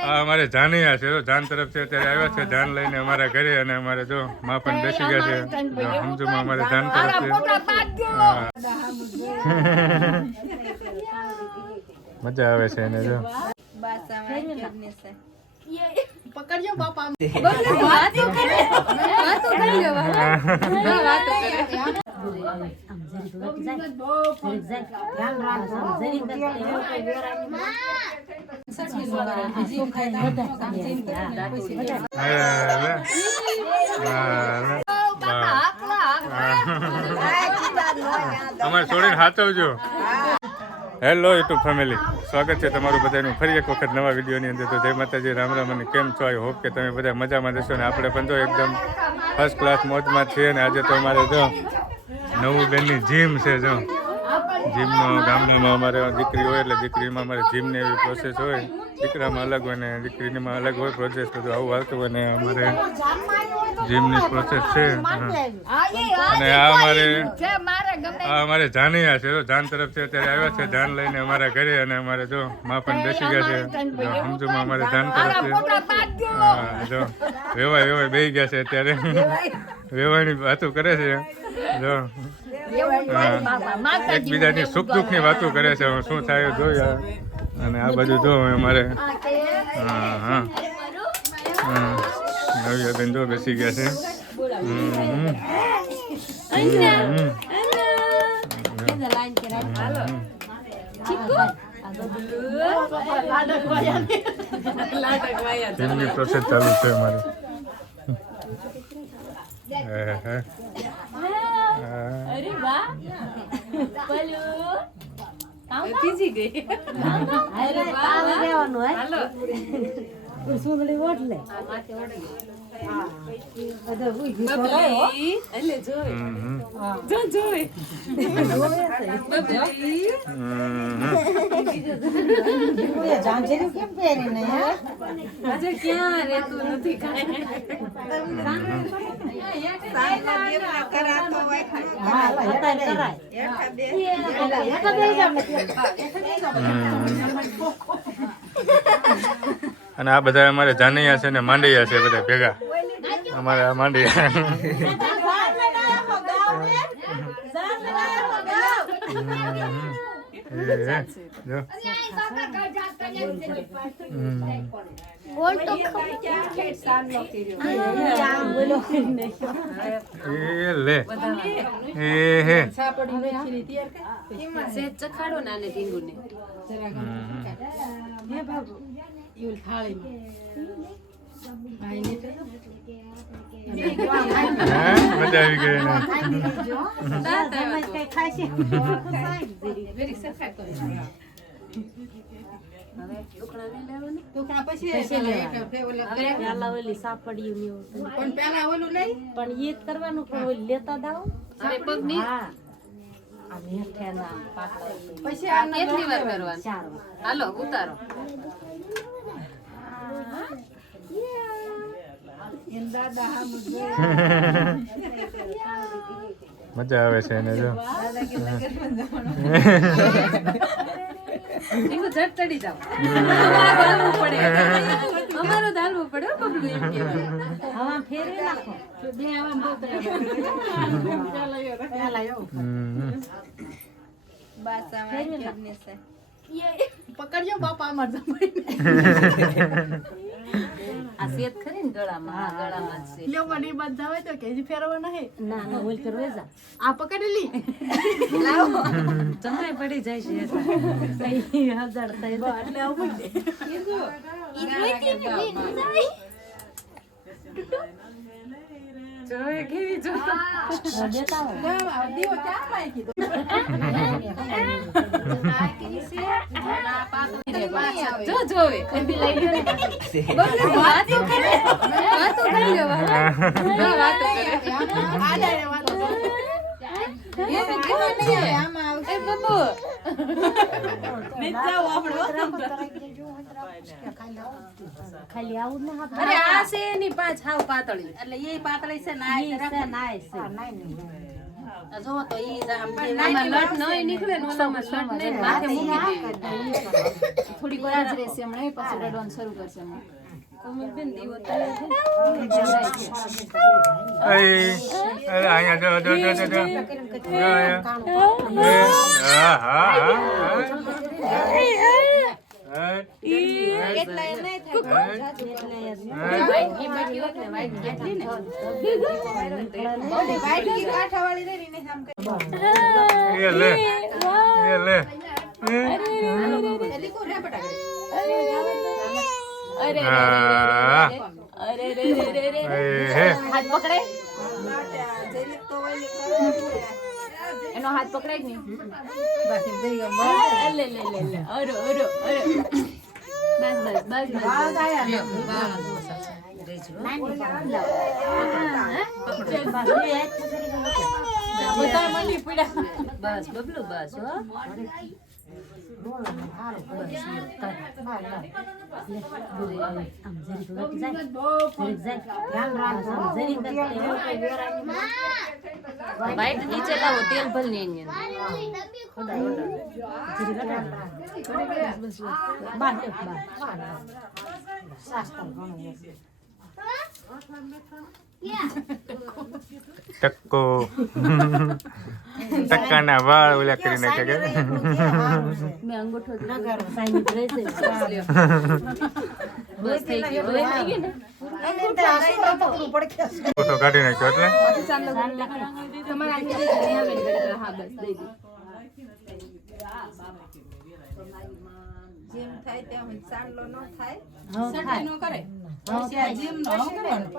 અમારે જાનૈયા છે, જાન તરફથી અત્યારે આવ્યા છે જાન લઈને અમારા ઘરે, અને અમારે જો માં પણ બેસી ગયા છે સમજુમાં અમારે જાન તરફથી મજા આવે છે એને જો પકડજો બાપા અમારે છોડીને હાચવજો. હેલો યુટ્યુબ ફેમિલી, સ્વાગત છે તમારું બધાનું ફરી એક વખત નવા વિડીયોની અંદર. તો જય માતાજી, રામ રામ, અને કેમ છો? આઈ હોપ કે તમે બધા મજામાં જશો ને આપણે પણ જો એકદમ ફર્સ્ટ ક્લાસ મોજમાં છીએ. ને આજે તો અમારે જો નવું બેનની જીમ છે, જો જીમનો ગામડામાં અમારે દીકરી હોય એટલે દીકરીમાં અમારે જીમની એવી પ્રોસેસ હોય, દીકરામાં અલગ હોય ને દીકરીમાં અલગ હોય પ્રોસેસ, બધું આવું હાલતું હોય ને અમારે જીમની પ્રોસેસ છે. અને આ અમારે જાનૈયા છે, જાન તરફથી અત્યારે આવ્યા છે જાન લઈને અમારા ઘરે, અને અમારે જો માં પણ બેસી ગયા છે સમજુમાં અમારે જાન તરફથી જો વેવાય બેસી ગયા છે અત્યારે વેવાયની વાતો કરે છે જો એકબીજાની સુખ દુઃખ ની વાતો કરે છે, શું થાય જોયા. અને આ બધું જો અમારે નવી બેન જો બેસી ગયા છે. તેમની પ્રોસેસ ચાલુ છે અમારી. અરે વાહ બોલો તીજી ગઈ અરે વાહ લેવાનું હાલો સુંદરી ઓટ લે માથે ઓડી હા અદા ઉઈ ગઈ એટલે જોવે જો જોવે બબલી એ જાંજરી કેમ પહેરી ને આજે ક્યાં રહેતું નથી કાઈ અને આ બધા અમારે જાનૈયા છે ને માંડૈયા છે, બધા ભેગા અમારે આ માંડૈયા ચખાડો નાને ઢીંગુને મજા આવી ગઈ પણ એ કરવાનું લેતા દાવ પછી કેટલી વાર કરવાનું? હાલો ઉતારો. મજા આવે છે એને જો ઝટ ચડી જાવ અમારો ધાલવું પડે બબલું એમ કહેવાય. હવા ફેરવી નાખો બે આવા પકડજો બાપા અમાર આ સેત ખરી ને ગળામાં ગળામાં છે લ્યો મને બધા હોય તો કેજી ફેરવાના હે ના ના ઓલ કરવે જા આ પકડેલી લાવો જમાઈ પડી જાય છે કઈ હજાર થાય એટલે આવું દે ઈ જોઈતી ને જોય કેવી જો દેતા હો દીવો ચા પાઈ કીધું જો જોવે કદી લઈ લ્યો ને બબલુ વાતો કરે વાતો કરી લ્યો વાતો કરે આ લે વાતો એ કેવું છે આમાં આવશે એ બબુ નીચા આપણો ખાલી આવું ના અરે આ છે એની પાછ હાવ પાતળી એટલે એ પાતળી છે નાય છે નાય છે જો તો ઈ આમ આમાં લટ નહીં નીકળે ને ઓલામાં લટ નહીં માથે મૂકી દેવી થોડીક વાર જ રહેશે હમણાં પછી રડવાનું શરૂ કરશે હમણાં કોમલબેન દીવો તૈયાર છે અરે અહીંયા જો હા હા કેટલા નહીં થાય જાજુ વાઈટ બાકી હોત ને વાઈટ કેટલી ને વાઈટ કી કાઠા વાળી રે ને આમ કરી એ લે એલી કો રે બટા અરે અરે હાથ પકડે જરી તો ઓલી એનો હાથ પકડાય કે નહીં બસ જઈ ગયો લે અરે બસ બાદ આયા બધા મંડી પડ્યા બસ બબલું બસ હો વાઈટ નીચે લાવો તેલ ભલ ને ટક્કો ટક્કાના વાળ ઓલા કરી નાખે કે મેં અંગૂઠો બસ થઈ ગયો હવે થઈ ગઈ ને ફોટો કાઢી નાખ્યો એટલે તમારા આંગળી હા બસ દઈ દો જેમ થાય તેમ ચાંદલો ન થાય સટાઈ નો કરે જેમ નો કરવાનું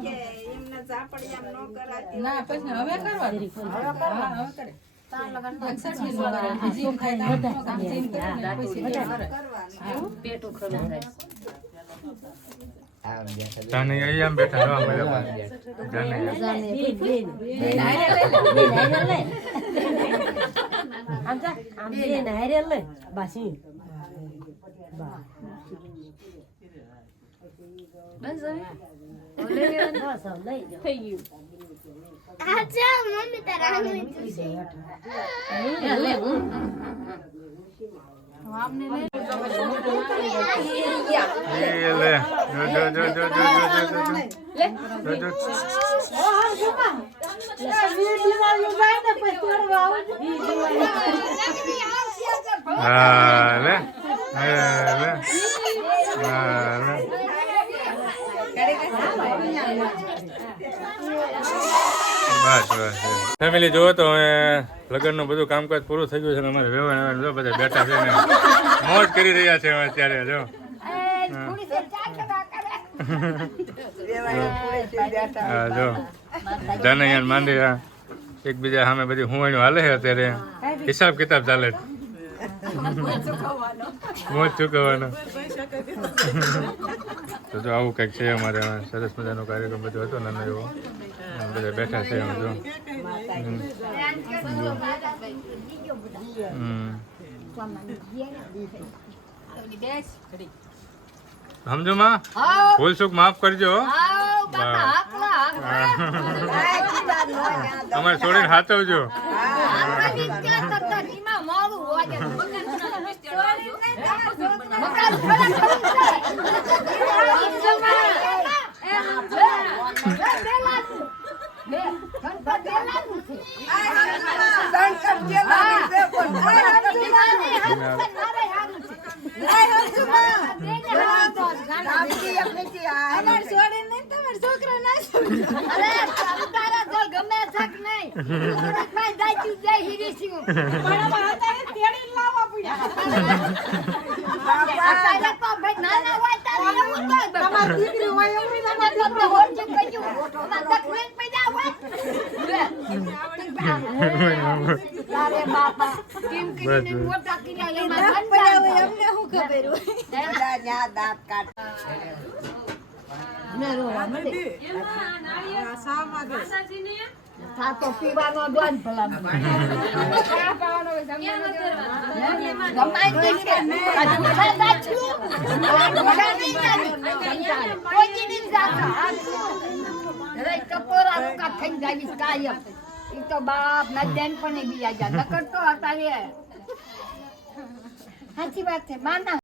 કે એમને ઝાપડી આમ ન કરાતી ના પછી હવે કરવાનું હા હવે કરે પેટું ખરું થાય જાને અહીંયા બેઠા રહો અમે લોકો જાને બસ હવે થઈ ગયું આજા મમ્મી તારા લે આમને લે એ લે જો હા લે બસ ફેમિલી જોવો તો હવે લગ્નનું બધું કામકાજ પૂરું થઈ ગયું છે ને અમારે વ્યવહાર જો બધા બેઠા છે ને મોજ કરી રહ્યા છે અત્યારે જો હા જો જાનૈયા માંડી એકબીજા સામે બધી હુવાણીઓ હાલે છે અત્યારે હિસાબ કિતાબ ચાલે છે મોજ ચૂકવવાનો તો જો આવું કંઈક છે અમારે સરસ મજાનો કાર્યક્રમ બધો હતો નાનો એવો બધા બેઠા છે જો સમજો માં ભૂલ ચૂક માફ કરજો અમારે છોડીને હાચવજો સાતો પીવાનો દોન ભલા બાપ ના બેન પણ બી આ નકર તો હતા સાચી વાત છે માના